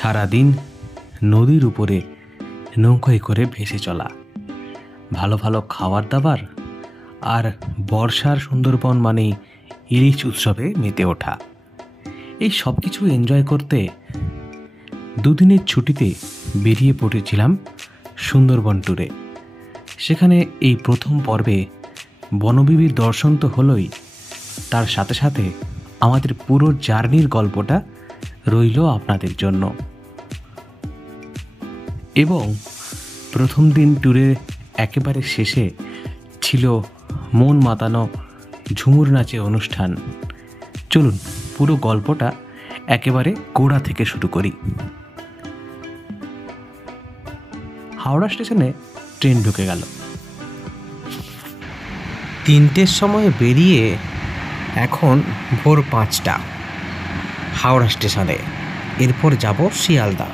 সারাদিন নদীর উপরে নৌকায় করে ভেসে চলা, ভালো ভালো খাবার দাবার, আর বর্ষার সুন্দরবন মানেই ইলিশ উৎসবে মেতে ওঠা। এই সব কিছু এনজয় করতে দুদিনের ছুটিতে বেরিয়ে পড়েছিলাম সুন্দরবন ট্যুরে। সেখানে এই প্রথম পর্বে বনবিবির দর্শন তো হলোই, তার সাথে সাথে আমাদের পুরো জার্নির গল্পটা রইল আপনাদের জন্য। এবং প্রথম দিন ট্যুরে একেবারে শেষে ছিল মন মাতানো ঝুমুর নাচে অনুষ্ঠান। চলুন পুরো গল্পটা একেবারে গোড়া থেকে শুরু করি। হাওড়া স্টেশনে ট্রেন ঢুকে গেল। 3টের সময় বেরিয়ে এখন ভোর 5টা হাওড়া স্টেশনে। এরপর যাব শিয়ালদা।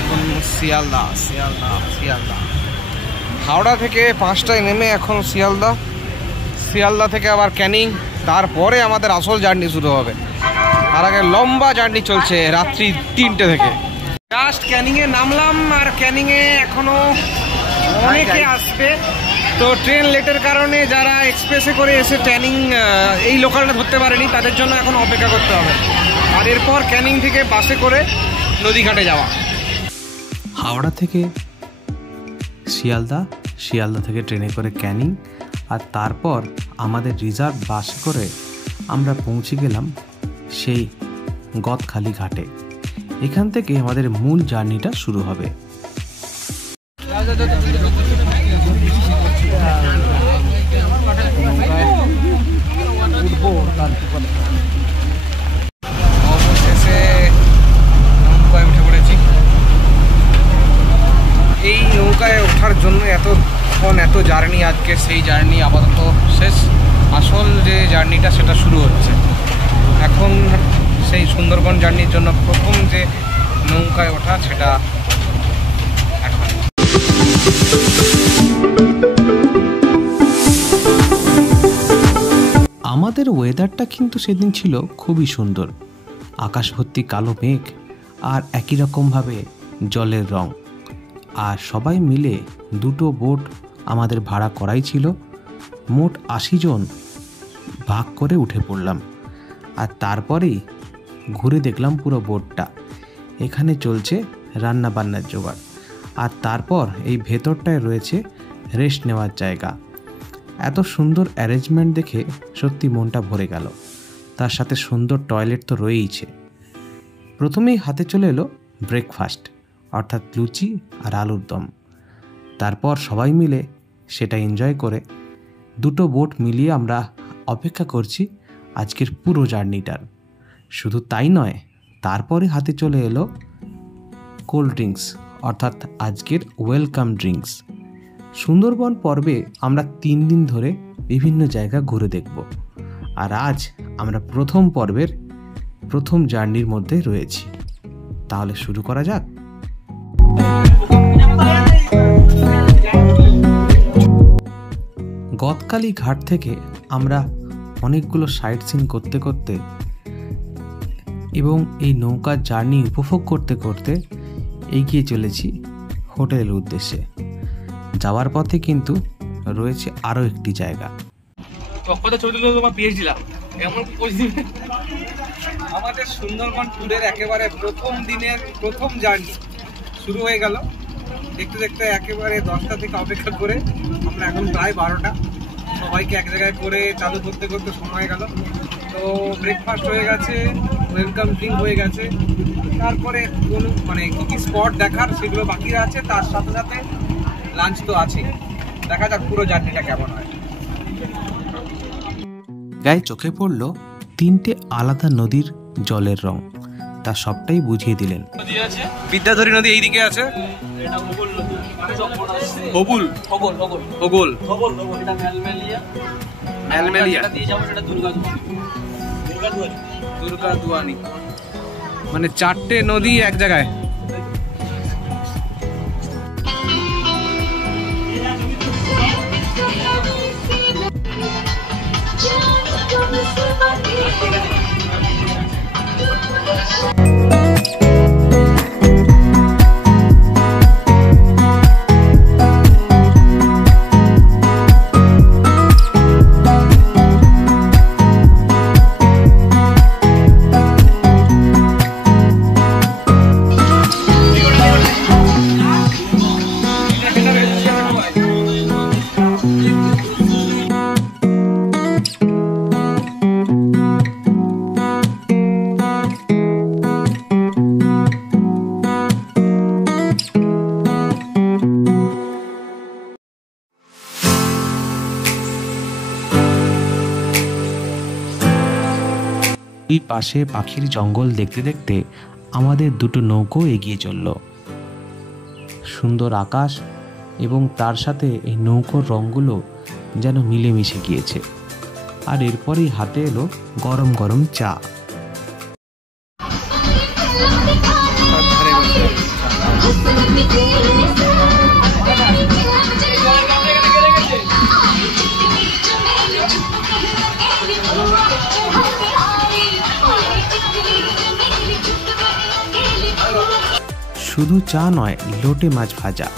এখন শিয়ালদা হাওড়া থেকে 5টায় নেমে এখন শিয়ালদা থেকে আবার ক্যানিং, তারপরে আমাদের আসল জার্নি শুরু হবে। তার আগে লম্বা জার্নি চলছে রাত্রি 3টে থেকে। জাস্ট ক্যানিংয়ে নামলাম, আর ক্যানিংয়ে এখনো অনেকে আসবে। তো ট্রেন লেটের কারণে যারা এক্সপ্রেসে করে এসে ক্যানিং এই লোকালটা ধরতে পারেনি, তাদের জন্য এখন অপেক্ষা করতে হবে। আর এরপর ক্যানিং থেকে বাসে করে নদীঘাটে যাওয়া। হাওড়া থেকে শিয়ালদা, শিয়ালদা থেকে ট্রেনে করে ক্যানিং, আর তারপর আমাদের রিজার্ভ বাসে করে আমরা পৌঁছে গেলাম সেই গদখালি ঘাটে। এখান থেকে আমাদের মূল জার্নিটা শুরু হবে। অবশেষে নৌকায় উঠে পড়েছি। এই নৌকায় ওঠার জন্য এত জার্নি, আজকে সেই জার্নি আপাতত শেষ। আসল যে জার্নিটা সেটা শুরু হচ্ছে এখন। সেই সুন্দরবন জার্নির জন্য প্রথম যে নৌকায় ওঠা, সেটা এখন। আমাদের ওয়েদারটা কিন্তু সেদিন ছিল খুবই সুন্দর। আকাশ ভর্তি কালো মেঘ, আর একই রকমভাবে জলের রং। আর সবাই মিলে 2টো বোট আমাদের ভাড়া করাই ছিল। মোট 80 জন ভাগ করে উঠে পড়লাম। আর তারপরেই ঘুরে দেখলাম পুরো বোটটা। এখানে চলছে রান্না বান্নার জোগাড়। আর তারপর এই ভেতরটায় রয়েছে রেস্ট নেওয়ার জায়গা। এত সুন্দর অ্যারেঞ্জমেন্ট দেখে সত্যি মনটা ভরে গেল। তার সাথে সুন্দর টয়লেট তো রয়েইছে। প্রথমেই হাতে চলে এলো ব্রেকফাস্ট, অর্থাৎ লুচি আর আলুর দম। তারপর সবাই মিলে সেটা এনজয় করে 2টো বোট মিলিয়ে আমরা অপেক্ষা করছি আজকের পুরো জার্নিটার। শুধু তাই নয়, তারপরে হাতে চলে এলো কোল্ড ড্রিঙ্কস, অর্থাৎ আজকের ওয়েলকাম ড্রিঙ্কস। সুন্দরবন পর্বে আমরা 3 দিন ধরে বিভিন্ন জায়গা ঘুরে দেখব। আর আজ আমরা প্রথম পর্বের প্রথম জার্নির মধ্যে রয়েছি। তাহলে শুরু করা যাক। গদখালি ঘাট থেকে আমরা অনেকগুলো সাইট সিন করতে করতে এবং এই নৌকার জার্নি উপভোগ করতে করতে এগিয়ে চলেছি হোটেলের উদ্দেশ্যে। যাওয়ার পথে কিন্তু রয়েছে আরও একটি জায়গা। আমাদের সুন্দরবন ট্যুরের একেবারে প্রথম দিনের প্রথম জার্নি শুরু হয়ে গেল। দেখতে দেখতে একেবারে 10টা থেকে অপেক্ষা করে আমরা এখন প্রায় 12টা। সবাইকে এক জায়গায় করে চালু করতে করতে সময় গেল। তো ব্রেকফাস্ট হয়ে গেছে, ওয়েলকাম ড্রিঙ্ক হয়ে গেছে। তারপরে কোনো কী স্পট দেখার সেগুলো বাকি আছে। তার সাথে সাথে লাঞ্চ তো আছে। দেখা যাক পুরো জার্নিটা কেমন হয়। গায়ে চোখে পড়ল 3টে আলাদা নদীর জলের রং। তা সবটাই বুঝিয়ে দিলেন। বিদ্যাধরী নদী এইদিকে আছে। দুর্গাদুয়ানি, মানে 4টে নদী এক জায়গায়। দুই পাশে পাখির জঙ্গল দেখতে দেখতে আমাদের দুটো নৌকো এগিয়ে চলল। সুন্দর আকাশ এবং তার সাথে এই নৌকোর রঙগুলো যেন মিলেমিশে গিয়েছে। আর এরপরেই হাতে এলো গরম গরম চা। শুধু চা নয়, লোটে মাছ ভাজা।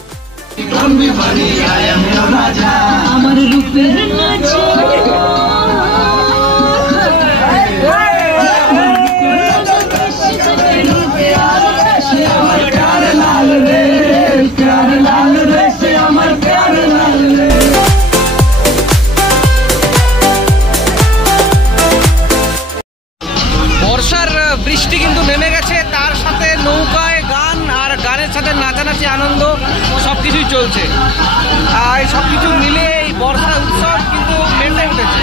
বর্ষার বৃষ্টি কিন্তু নেমে গেছে, তার সাথে নৌকায় গান আর গানের সাথে নাচানাচি আনন্দ সবকিছুই চলছে। আর এই সবকিছু মিলে এই বর্ষার উৎসব কিন্তু মেতে উঠেছে।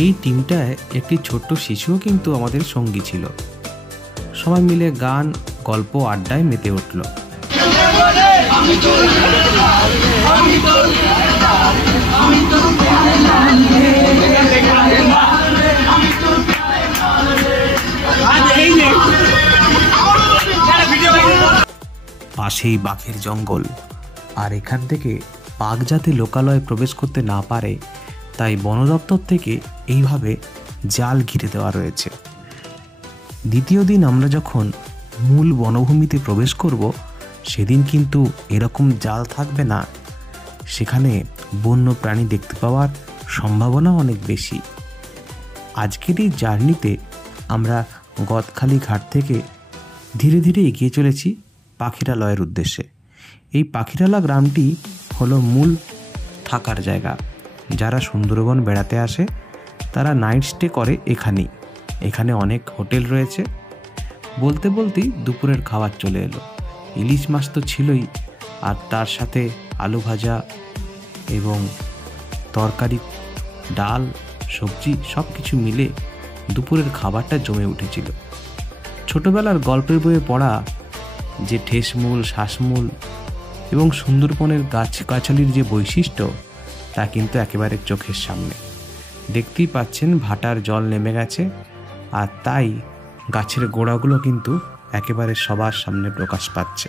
এই টিমটায় একটি ছোট্ট শিশুও কিন্তু আমাদের সঙ্গী ছিল। সবাই মিলে গান, গল্প, আড্ডায় মেতে উঠল। পাশেই বাঘের জঙ্গল, আর এখান থেকে বাঘ যাতে লোকালয়ে প্রবেশ করতে না পারে তাই বন দপ্তর থেকে এইভাবে জাল ঘিরে দেওয়া রয়েছে। দ্বিতীয় দিন আমরা যখন মূল বনভূমিতে প্রবেশ করব, সেদিন কিন্তু এরকম জাল থাকবে না। সেখানে বন্য প্রাণী দেখতে পাওয়ার সম্ভাবনা অনেক বেশি। আজকের এই জার্নিতে আমরা গদখালি ঘাট থেকে ধীরে ধীরে এগিয়ে চলেছি পাখিরালয়ের উদ্দেশ্যে। এই পাখিরালা গ্রামটি হলো মূল থাকার জায়গা। যারা সুন্দরবন বেড়াতে আসে তারা নাইট স্টে করে এখানেই। এখানে অনেক হোটেল রয়েছে। বলতে বলতেই দুপুরের খাবার চলে এলো। ইলিশ মাছ তো ছিলই, আর তার সাথে আলু ভাজা এবং তরকারি, ডাল, সবজি সব কিছু মিলে দুপুরের খাবারটা জমে উঠেছিল। ছোটবেলার গল্পের বইয়ে পড়া যে ঠেসমূল, শ্বাসমূল এবং সুন্দরবনের গাছগাছালির যে বৈশিষ্ট্য, তা কিন্তু একেবারে চোখের সামনে। দেখতেই পাচ্ছেন ভাটার জল নেমে গেছে, আর তাই গাছের গোড়াগুলো কিন্তু একেবারে সবার সামনে প্রকাশ পাচ্ছে।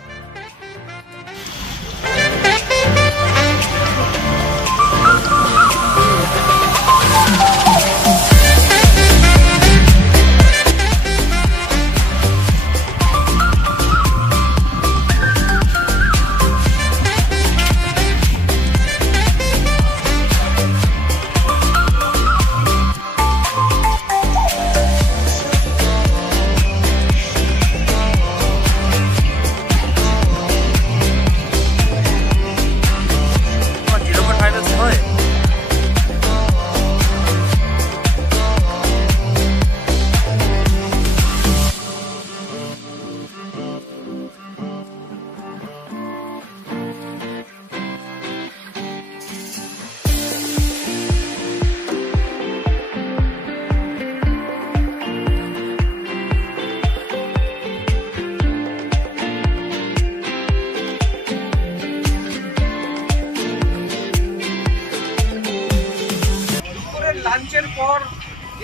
লাঞ্চের পর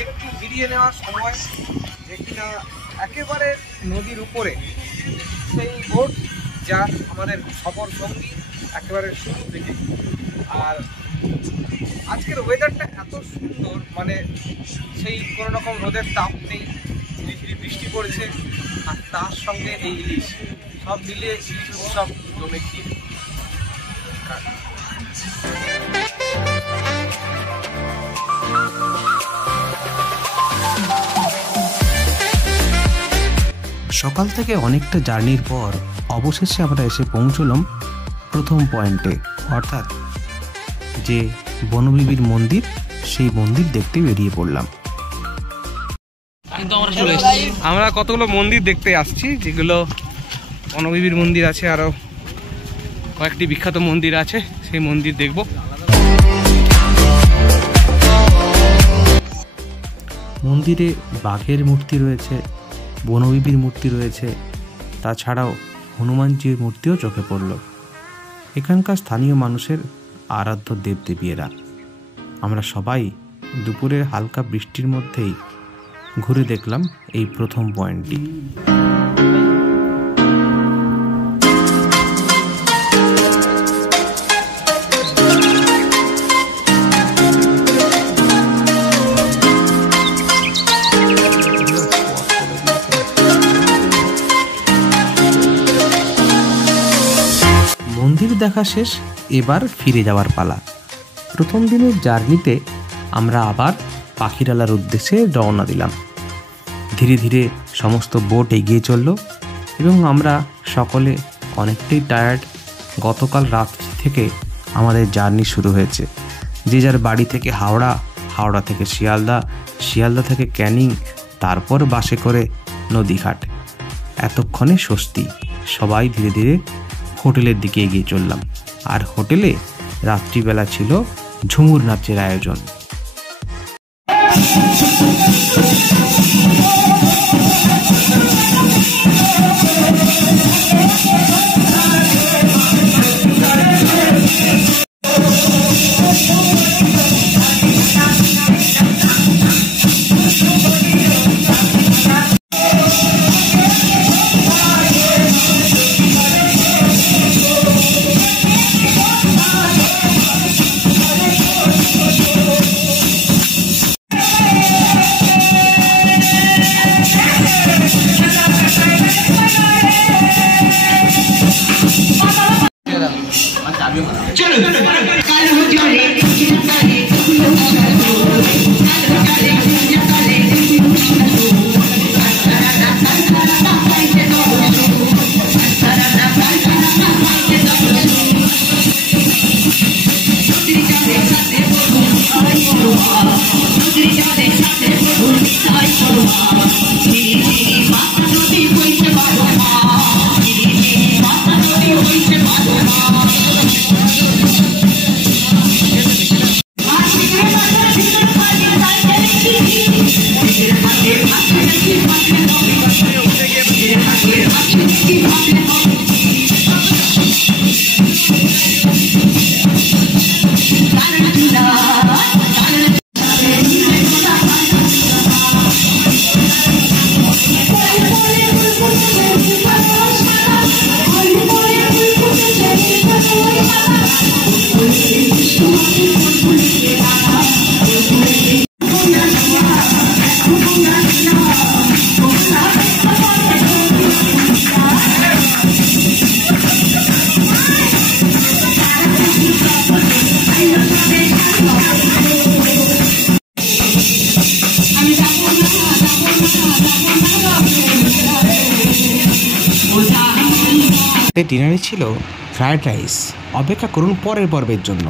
একটু জিরিয়ে নেওয়ার সময়, যে কিনা একেবারে নদীর উপরে সেই বোট, যা আমাদের সফর সঙ্গী একেবারে শুরু থেকে। আর আজকের ওয়েদারটা এত সুন্দর, মানে সেই কোনো রকম রোদের তাপ নেই, ঝিরিঝিরি বৃষ্টি পড়েছে, আর তার সঙ্গে এই ইলিশ, সব মিলিয়ে ইলিশ উৎসব জমে কি। সকাল থেকে অনেকটা জার্নির পর অবশেষে আমরা এসে পৌঁছলাম প্রথম পয়েন্টে, অর্থাৎ যে বনবিবির মন্দির, সেই মন্দির দেখতে বেরিয়ে পড়লাম। আমরা কতগুলো মন্দির দেখতে আসছি, যেগুলো বনবিবির মন্দির আছে, আরও কয়েকটি বিখ্যাত মন্দির আছে, সেই মন্দির দেখব। মন্দিরে বাঘের মূর্তি রয়েছে, বনবিবির মূর্তি রয়েছে, তাছাড়াও হনুমানজির মূর্তিও চোখে পড়ল। এখানকার স্থানীয় মানুষের আরাধ্য দেবদেবীরা। আমরা সবাই দুপুরের হালকা বৃষ্টির মধ্যেই ঘুরে দেখলাম এই প্রথম পয়েন্টটি। মন্দির দেখা শেষ, এবার ফিরে যাওয়ার পালা। প্রথম দিনের জার্নিতে আমরা আবার পাখিরালার উদ্দেশ্যে রওনা দিলাম। ধীরে ধীরে সমস্ত বোট এগিয়ে চলল এবং আমরা সকলে অনেকটাই টায়ার্ড। গতকাল রাত্রি থেকে আমাদের জার্নি শুরু হয়েছে। যে যার বাড়ি থেকে হাওড়া, হাওড়া থেকে শিয়ালদা, শিয়ালদা থেকে ক্যানিং, তারপর বাসে করে নদীঘাট। এতক্ষণে স্বস্তি, সবাই ধীরে ধীরে হোটেলের দিকে এগিয়ে চললাম। আর হোটেলে রাত্রিবেলা ছিল ঝুমুর নাচের আয়োজন। ডিনারে ছিল ফ্রায়েড রাইস। অপেক্ষা করুন পরের পর্বের জন্য।